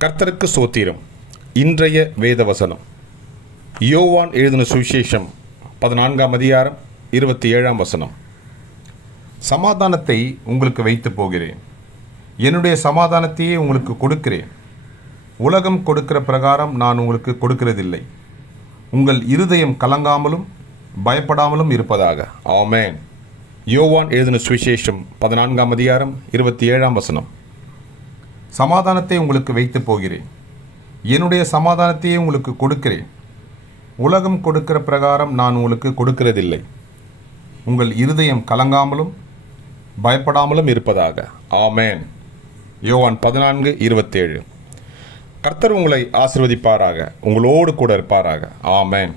கர்த்தருக்கு சோத்திரம். இன்றைய வேத வசனம் யோவான் எழுதின சுவிசேஷம் பதினான்காம் அதிகாரம் இருபத்தி ஏழாம் வசனம். சமாதானத்தை உங்களுக்கு வைத்து போகிறேன். என்னுடைய சமாதானத்தையே உங்களுக்கு கொடுக்கிறேன். உலகம் கொடுக்கிற பிரகாரம் நான் உங்களுக்கு கொடுக்கிறதில்லை. உங்கள் இருதயம் கலங்காமலும் பயப்படாமலும் இருப்பதாக. ஆமேன். யோவான் எழுதின சுவிசேஷம் பதினான்காம் அதிகாரம் இருபத்தி ஏழாம் வசனம். சமாதானத்தை உங்களுக்கு வைத்து போகிறேன். என்னுடைய சமாதானத்தையே உங்களுக்கு கொடுக்கிறேன். உலகம் கொடுக்கிற பிரகாரம் நான் உங்களுக்கு கொடுக்கிறதில்லை. உங்கள் இருதயம் கலங்காமலும் பயப்படாமலும் இருப்பதாக. ஆமேன். யோவான் பதினான்கு இருபத்தேழு. கர்த்தர் உங்களை ஆசிர்வதிப்பாராக. உங்களோடு கூட இருப்பாராக. ஆமேன்.